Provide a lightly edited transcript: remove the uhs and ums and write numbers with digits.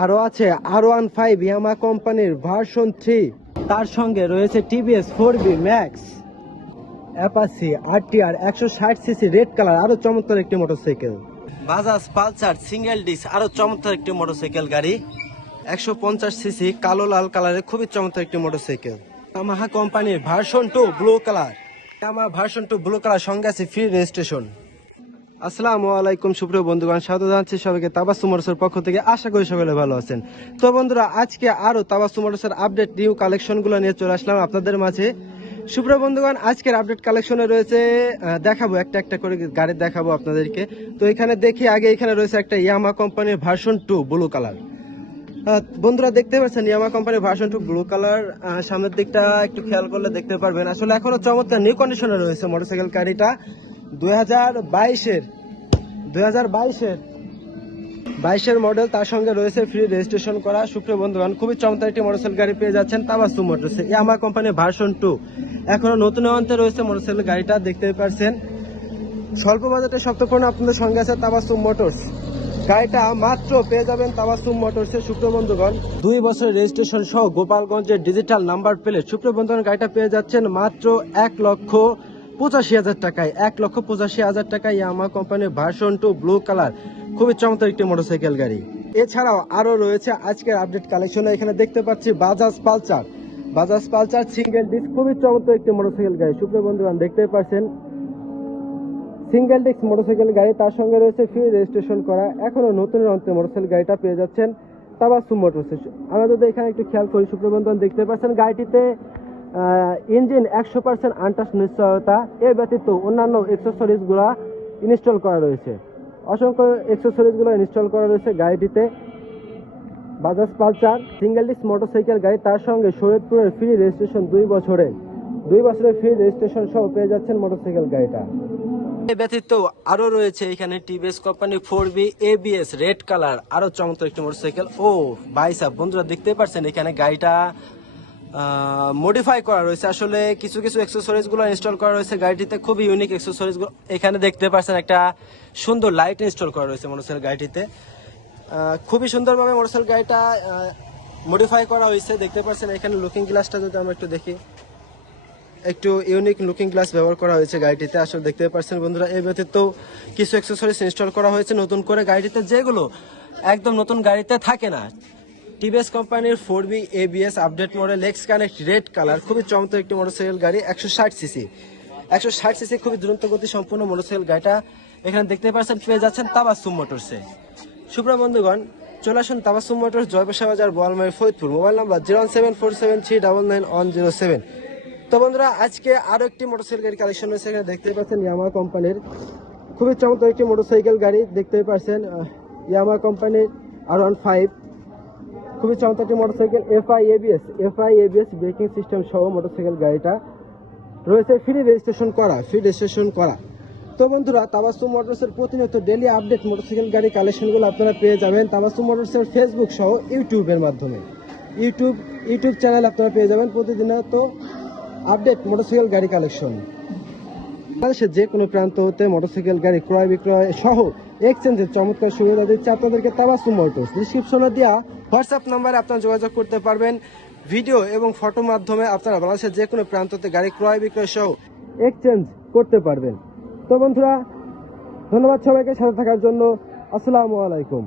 আরো আছে R15 Yamaha কোম্পানির ভার্সন 3, তার সঙ্গে রয়েছে টিভিএস 4বি max, Apache RTR 160 CC red colour, আরো চমৎকার একটি motorcycle. Bajaj Pulsar single disc, আরো চমৎকার একটি মোটরসাইকেল গাড়ি 150 সিসি কালো লাল কালারের, খুবই চমৎকার একটি মোটরসাইকেল। ইয়ামাহা কোম্পানির version 2 blue colour, Yamaha version 2 blue colour, সঙ্গে আছে ফ্রি রেজিস্ট্রেশন। আসসালামু আলাইকুম সুপ্রিয় বন্ধুগণ, স্বাগত জানাচ্ছি সবাইকে তাবাসসুম মোটরসের পক্ষ থেকে। আশা করি সকলে ভালো আছেন। তো বন্ধুরা, আজকে আরো তাবাসসুম মোটরসের আপডেট নিউ কালেকশনগুলো নিয়ে চলে আসলাম আপনাদের মাঝে। সুপ্রিয় বন্ধুগণ, আজকের আপডেট কালেকশনে রয়েছে, দেখাবো একটা একটা করে গাড়ি দেখাবো আপনাদেরকে। তো এখানে দেখি আগে, এখানে রয়েছে একটা ইয়ামাহা কোম্পানির ভার্সন 2 ব্লু কালার। বন্ধুরা দেখতে পাচ্ছেন ইয়ামাহা কোম্পানির ভার্সন 2 ব্লু কালার। সামনের দিকটা একটু খেয়াল করলে দেখতে পারবেন, আসলে এখনো চমৎকার নিউ কন্ডিশনে রয়েছে মোটরসাইকেল গাড়িটা। 2022-এর মডেল, তার সঙ্গে রয়েছে ফ্রি রেজিস্ট্রেশন করা। সুপ্রিয় বন্ধুগণ, খুবই চমৎকার একটি মোটরসাইকেল গাড়ি পেয়ে যাচ্ছেন তাবাসসুম মোটরসে। ইয়ামাহা কোম্পানির ভার্সন 2 এখনো নতুন অন্তে রয়েছে মোটরসাইকেল গাড়িটা, দেখতে পাচ্ছেন। স্বল্প বাজেটে সপ্তাহপূর্ণ আপনাদের সঙ্গে আছে তাবাসসুম মোটরস। গাড়িটা মাত্র পেয়ে যাবেন তাবাসসুম মোটরসে। সুপ্রিয় বন্ধুগণ, 2 বছরের রেজিস্ট্রেশন সহ গোপালগঞ্জের ডিজিটাল নাম্বার প্লেট। সুপ্রিয় বন্ধুগণ, গাড়িটা পেয়ে যাচ্ছেন মাত্র 1,85,000 টাকায়। 1,85,000 টাকায় ইয়ামাহা কোম্পানির ভার্সন 2 ব্লু কালার, খুবই চমৎকার একটি মোটরসাইকেল গাড়ি। এছাড়াও আরো রয়েছে আজকের আপডেট কালেকশনে। এখানে দেখতে পাচ্ছি বাজাজ পালসার সিঙ্গেল ডিস্ক, খুবই চমৎকার একটি মোটরসাইকেল গাড়ি। সুপ্রিয় বন্ধুগণ, দেখতে পাচ্ছেন সিঙ্গেল ডিস্ক মোটরসাইকেল গাড়ি, তার সঙ্গে রয়েছে ফ্রি রেজিস্ট্রেশন করা। এখনো নতুনের অন্তে মোটরসাইকেল গাড়িটা পেয়ে যাচ্ছেন তাবাসসুম মোটরসে। আমরা যদি এখানে একটু খেয়াল করি, সুপ্রিয় বন্ধুগণ, দেখতে পাচ্ছেন গাড়িটিতে ইঞ্জিন 100% আনটাচ নিশ্চয়তা, এর ব্যতীত অন্যান্য এক্সেসরিজগুলো ইনস্টল করা রয়েছে। অসংখ্য এক্সেসরিজগুলো ইনস্টল করা রয়েছে গাড়িটিতে। Bajaj Pulsar single disc motorcycle গাড়ি, তার সঙ্গে শরীয়তপুরের ফ্রি রেজিস্ট্রেশন 2 বছরের ফ্রি রেজিস্ট্রেশন সহ পেয়ে যাচ্ছেন মোটরসাইকেল গাড়িটা। এ ব্যতীত আরো রয়েছে এখানে টিভিএস কোম্পানি 4বি এবিএস রেড কালার, আরো চমৎকার একটি মোটরসাইকেল। ও ভাই সাহেব, বন্ধুরা দেখতে পাচ্ছেন এখানে গাড়িটা মডিফাই করা রয়েছে। আসলে কিছু কিছু অ্যাক্সেসরিজ গুলো ইনস্টল করা রয়েছে গাড়িটিতে, খুবই ইউনিক অ্যাক্সেসরিজ গুলো। এখানে দেখতে পাচ্ছেন একটা সুন্দর লাইট ইনস্টল করা রয়েছে মোটরসাইকেল গাড়িটিতে। খুবই সুন্দরভাবে মোটরসাইকেল গাড়িটা মডিফাই করা হয়েছে। দেখতে পাচ্ছেন এখানে লুকিং গ্লাসটা যদি আমরা একটু দেখি, একটু ইউনিক লুকিং গ্লাস ব্যবহার করা হয়েছে গাড়িটিতে। আসলে দেখতে পাচ্ছেন বন্ধুরা, এই ব্যতীত কিছু অ্যাক্সেসরিজ ইনস্টল করা হয়েছে নতুন করে গাড়িটিতে, যেগুলো একদম নতুন গাড়িতে থাকে না। টিভিএস কোম্পানির 4বি ABS update model X connect red colour, খুবই চমৎকার একটি মোটরসাইকেল গাড়ি। 160 সিসি খুবই দ্রুত গতি সম্পূর্ণ মোটরসাইকেল গাড়িটা এখানে দেখতে পাচ্ছেন পেয়ে যাচ্ছেন তাবাসসুম মোটরসে। সুপ্রিয় বন্ধুগণ, চলে আসুন তাবাসসুম মোটরস, জয়পাশা বাজার, বোয়ালমারী, ফরিদপুর। Mobile number 07473999107। তো বন্ধুরা, আজকে আরো একটি মোটরসাইকেল গাড়ি কালেকশন রয়েছে। এখানে দেখতে পাচ্ছেন ইয়ামাহা কোম্পানির খুবই চমৎকার একটি মোটরসাইকেল গাড়ি, দেখতে পাচ্ছেন ইয়ামাহা কোম্পানির R15, খুবই চমৎকার একটি motorcycle. FI ABS braking system সহ মোটরসাইকেল গাড়িটা রয়েছে ফ্রি রেজিস্ট্রেশন করা। তো বন্ধুরা, তাবাসসুম মোটরসের প্রতিনিয়ত ডেইলি আপডেট মোটরসাইকেল গাড়ি কালেকশনগুলো আপনারা পেয়ে যাবেন তাবাসসুম মোটরসের ফেসবুক সহ ইউটিউবের মাধ্যমে। ইউটিউব চ্যানেল আপনারা পেয়ে যাবেন প্রতিদিনত আপডেট মোটরসাইকেল গাড়ি কালেকশন। বাংলাদেশের যে কোনো প্রান্ত হতে মোটরসাইকেল গাড়ি ক্রয় বিক্রয় সহ এক্সচেঞ্জের চমৎকার সুবিধা দিচ্ছে আপনাদেরকে তাবাসসুম মোটরস। ডিসক্রিপশনে দেওয়া হোয়াটসঅ্যাপ নাম্বারে আপনারা যোগাযোগ করতে পারবেন। ভিডিও এবং ফটো মাধ্যমে আপনারা বাংলাদেশের যে কোনো প্রান্ততে গাড়ি ক্রয় বিক্রয় সহ এক্সচেঞ্জ করতে পারবেন। তো বন্ধুরা, ধন্যবাদ সবাইকে সাথে থাকার জন্য। আসসালামু আলাইকুম।